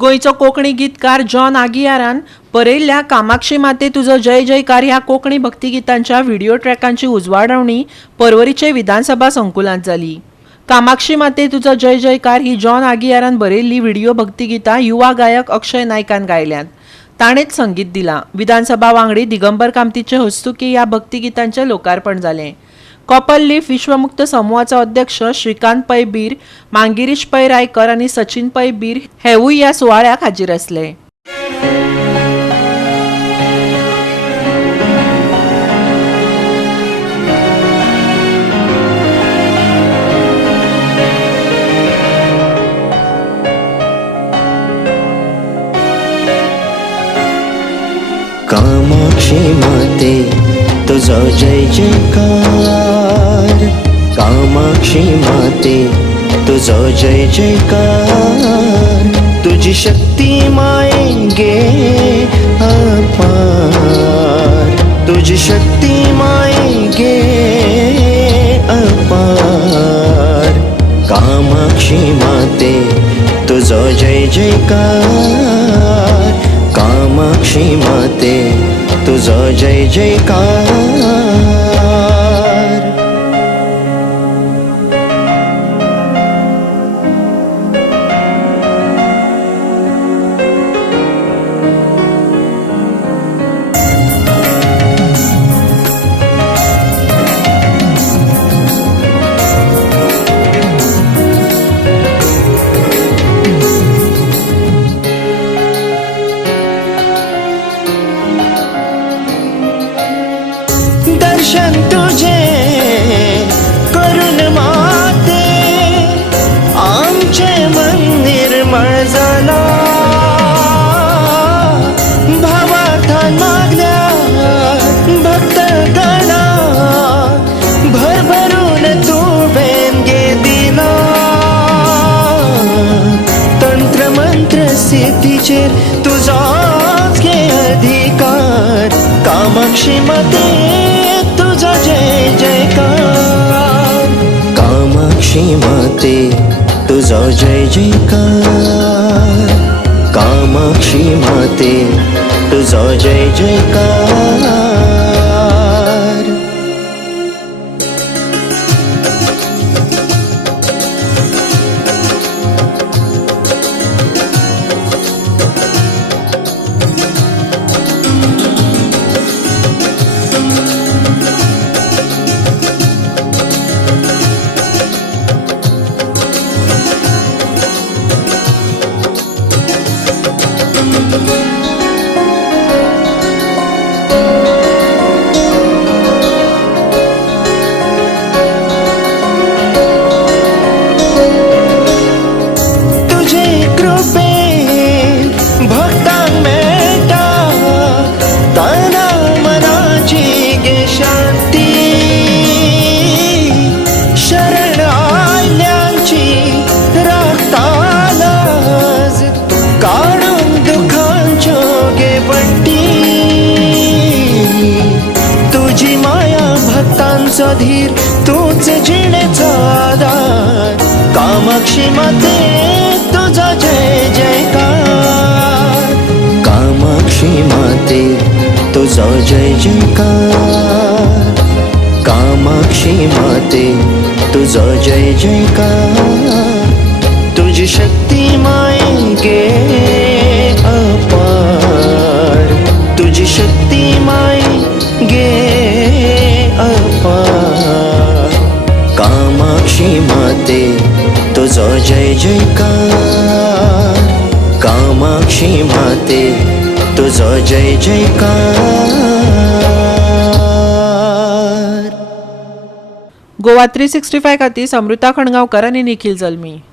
गोयचो कोंकणी गीतकार जॉन आगियारान बरयल्ल्या कामाक्षी माते तुजो जय जयकार ह्या कोंकणी भक्तिगितांच्या व्हिडिओ ट्रॅकांची उजवाडवणी पर्वरीचे विधानसभा संकुलांत जाली। कामाक्षी माते तुजो जय जयकार ही जॉन आगियारान बरयल्ली व्हिडिओ भक्तिगितां युवा गायक अक्षय नायकान गायल्यात। ताणेच संगीत दिला। विधानसभा वांगडी दिगंबर कामतीचे हस्तुकी ह्या भक्तिगितांचे लोकार्पण जालें। कॉपर लीफ विश्वमुक्त समूहाचो अध्यक्ष श्रीकांत पै बीर, मांगिरीश पै रायकर आनी सचिन पै बीर हेवूय ह्या सुवाळ्याक हाजीर आसले। कामाक्षी माते तुझो जय जयकार, कामाक्षी माते तुझो जय जयकार, तुझी शक्ती मायेगे अपार, तुझी शक्ती मायेगे अपार, कामाक्षी माते तुझो जय जयकार, कामाक्षी माते तुझो जय जयकार। दर्शन तुझे करून माते आमचे मन निर्मळ झाला, भावार्थान मागल्या भक्त गणा भरभरून तू वेणगे दिला, तंत्र मंत्र सिद्धीचेर तुझोच घे अधिकार, कामाक्षी माते तुझो जय जयकार, कामाक्षी माते तुझो जय जयकार, कामाक्षी माते तुझो जय जयकार। धीर तूच जिणेचो आधार, कामाक्षी माते तुझो जय जयकार, कामाक्षी माते तुझो जय जयकार, कामाक्षी माते तुझो जय जयकार, तुझी शक्ती मायेगे अपार, तुझी शक्ती मायेगे अपार, कामाक्षी माते तुझो जय जयकार, कामाक्षी माते तुझो जय जयकार। गोवा 365 खातीर अमृता खणगांवकर आनी निखिल जल्मी।